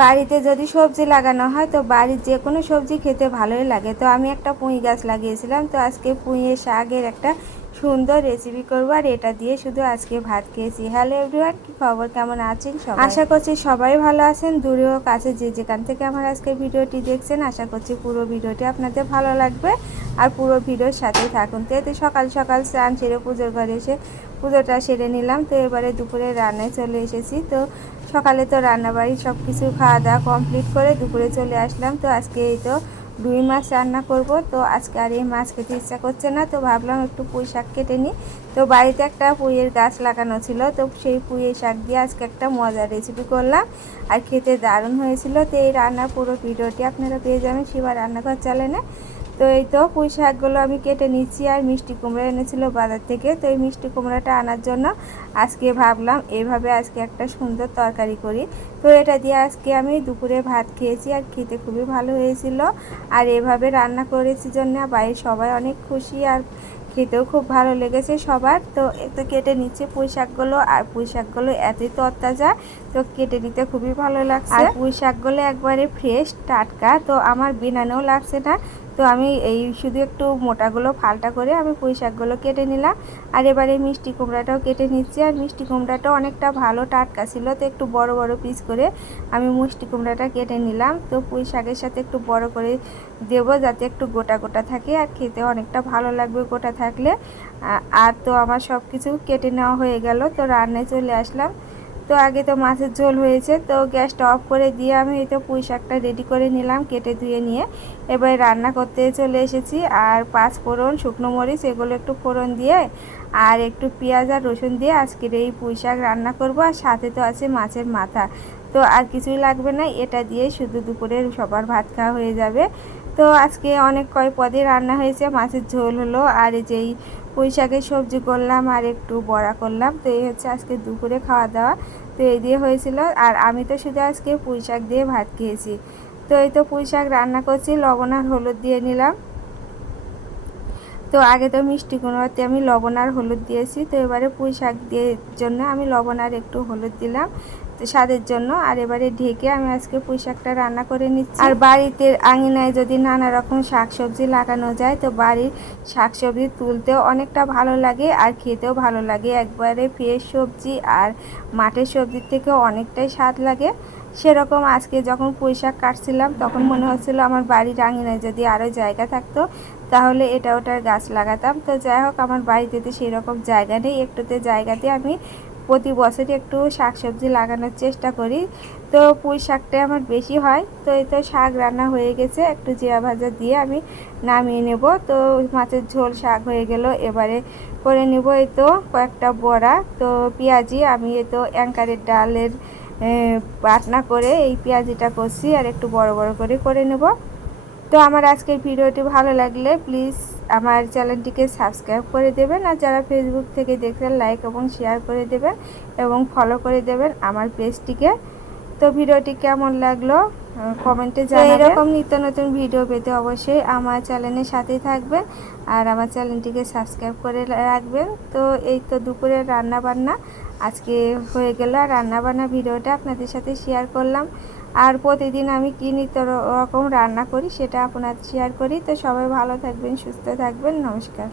বাড়িতে যদি সবজি লাগানো হয়, তো বাড়ির যে কোনো সবজি খেতে ভালোই লাগে। তো আমি একটা পুঁই গাছ লাগিয়েছিলাম, তো আজকে পুঁইয়ের শাকের একটা সুন্দর রেসিপি করব, আর এটা দিয়ে শুধু আজকে ভাত খেয়েছি। হ্যালো এভরিওয়ান কি খবর? কেমন আছেন সবাই? আশা করছি সবাই ভালো আছেন। দূরেও কাছে যে যেখান থেকে আমার আজকে ভিডিওটি দেখছেন, আশা করছি পুরো ভিডিওটি আপনাদের ভালো লাগবে। আর পুরো ভিডিওর সাথেই থাকুন। তো এতে সকাল সকাল স্নান সেরে পুজোর ঘরে এসে পুজোটা সেরে নিলাম। তো এবারে দুপুরে রান্নায় চলে এসেছি। তো সকালে তো রান্নাবাড়ি সব কিছু খাওয়া দাওয়া কমপ্লিট করে দুপুরে চলে আসলাম। তো আজকে এই তো রুই মাছ রান্না করব। তো আজকে আর এই মাছ খেতে ইচ্ছা করছে না, তো ভাবলাম একটু পুঁই শাক কেটে নিই। তো বাড়িতে একটা পুঁইয়ের গাছ লাগানো ছিল, তো সেই পুঁইয়ের শাক দিয়ে আজকে একটা মজার রেসিপি করলাম। আর খেতে দারুণ হয়েছিল। তো এই রান্নার পুরো ভিডিওটি আপনারা পেয়ে যাবেন শিবা রান্নাঘর চ্যানেলে তো এই তো পুঁই শাকগুলো আমি কেটে নিচ্ছি আর মিষ্টি কুমড়া এনেছিল বাজার থেকে। তো এই মিষ্টি কুমড়াটা আনার জন্য আজকে ভাবলাম এভাবে আজকে একটা সুন্দর তরকারি করি। তো এটা দিয়ে আজকে আমি দুপুরে ভাত খেয়েছি আর খেতে খুবই ভালো হয়েছিল। আর এভাবে রান্না করেছি জন্য বাড়ির সবাই অনেক খুশি আর খেতেও খুব ভালো লেগেছে সবার। তো একটু কেটে নিচ্ছে পুঁই শাকগুলো আর পুঁই শাকগুলো এতই তরতাজা, তো কেটে নিতে খুবই ভালো লাগছে। আর পুঁই শাকগুলো একবারে ফ্রেশ টাটকা, তো আমার বিনানেও লাগছে না। তো আমি এই শুধু একটু মোটাগুলো ফালটা করে আমি পুঁই শাকগুলো কেটে নিলাম। আর এবারে মিষ্টি কুমড়াটাও কেটে নিচ্ছি। আর মিষ্টি কুমড়াটাও অনেকটা ভালো টাটকা ছিল, তো একটু বড় বড় পিস করে আমি মিষ্টি কুমড়াটা কেটে নিলাম। তো পুঁই শাকের সাথে একটু বড় করে দেবো যাতে একটু গোটা গোটা থাকে আর খেতে অনেকটা ভালো লাগবে গোটা থাকলে। আর তো আমার সব কিছু কেটে নেওয়া হয়ে গেল, তো রান্নায় চলে আসলাম। তো আগে তো মাছের ঝোল হয়েছে, তো গ্যাসটা অফ করে দিয়ে আমি এই তো পুঁই শাকটা রেডি করে নিলাম, কেটে ধুয়ে নিয়ে। এবার রান্না করতে চলে এসেছি, আর পাঁচ ফোড়ন, শুকনো মরিচ, এগুলো একটু ফোড়ন দিয়ে, আর একটু পেঁয়াজ আর রসুন দিয়ে আজকের এই পুঁই শাক রান্না করব, আর সাথে তো আছে মাছের মাথা। তো আর কিছুই লাগবে না, এটা দিয়ে শুধু দুপুরের সবার ভাত খাওয়া হয়ে যাবে। তো আজকে অনেক কয় পদে রান্না হয়েছে, মাছের ঝোল হলো, আর এই যেই পুঁই শাকের সবজি করলাম আর একটু বড়া করলাম, তো এই হচ্ছে আজকে দুপুরে খাওয়া দাওয়া, তো এই দিয়ে হয়েছিল, আর আমি তো শুধু আজকে পুঁই শাক দিয়ে ভাত খেয়েছি। তো এই তো পুঁই শাক রান্না করছি, লবণ আর হলুদ দিয়ে নিলাম। তো আগে তো মিষ্টি কুমড়াতে আমি লবণ আর হলুদ দিয়েছি, তো এবারে পুঁই শাক দিয়ে জন্য আমি লবণ আর একটু হলুদ দিলাম, তো স্বাদের জন্য। আর এবারে ঢেকে আমি আজকে পুঁই শাকটা রান্না করে নিচ্ছি। আর বাড়িতে আঙিনায় যদি নানা রকম শাকসবজি লাগানো যায়, তো বাড়ির শাকসবজি তুলতেও অনেকটা ভালো লাগে আর খেতেও ভালো লাগে। একবারে ফ্রেশ সবজি আর মাঠের সবজির থেকেও অনেকটাই স্বাদ লাগে। সেরকম আজকে যখন পুঁই শাক কাটছিলাম, তখন মনে হচ্ছিল আমার বাড়ির আঙিনায় যদি আরও জায়গা থাকতো, তাহলে এটা ওটার গাছ লাগাতাম। তো যাই হোক, আমার বাড়িতে তো সেই রকম জায়গা নেই। একটুতে জায়গাতে আমি প্রতি বছরই একটু শাকসবজি লাগানোর চেষ্টা করি। তো পুঁই শাকটা আমার বেশি হয়। তো এই তো শাক রান্না হয়ে গেছে। একটু জিরা ভাজা দিয়ে আমি নামিয়ে নেব। তো মাছের ঝোল শাক হয়ে গেল। এবারে করে নেব এই তো কয়েকটা বড়া। তো পেঁয়াজি, আমি এই তো অ্যাঙ্কারের ডালের বাটনা করে এই পেঁয়াজিটা করছি আর একটু বড় বড় করে করে নেব। তো আমার আজকের ভিডিওটি ভালো লাগলে প্লিজ আমার চ্যানেলটিকে সাবস্ক্রাইব করে দেবেন আর যারা ফেসবুক থেকে দেখছেন লাইক এবং শেয়ার করে দেবেন এবং ফলো করে দেবেন আমার পেজটিকে। তো ভিডিওটি কেমন লাগল কমেন্টে জানাবেন। এরকম নিত্য নতুন ভিডিও পেতে অবশ্যই আমার চ্যানেলের সাথেই থাকবেন আর আমার চ্যানেলটিকে সাবস্ক্রাইব করে রাখবেন। তো এই তো দুপুরের রান্না বান্না আজকে হয়ে গেল আর রান্না বান্না ভিডিওটা আপনাদের সাথে শেয়ার করলাম। আর প্রতিদিন আমি কী নিত্য রকম রান্না করি সেটা আপনার শেয়ার করি। তো সবাই ভালো থাকবেন, সুস্থ থাকবেন, নমস্কার।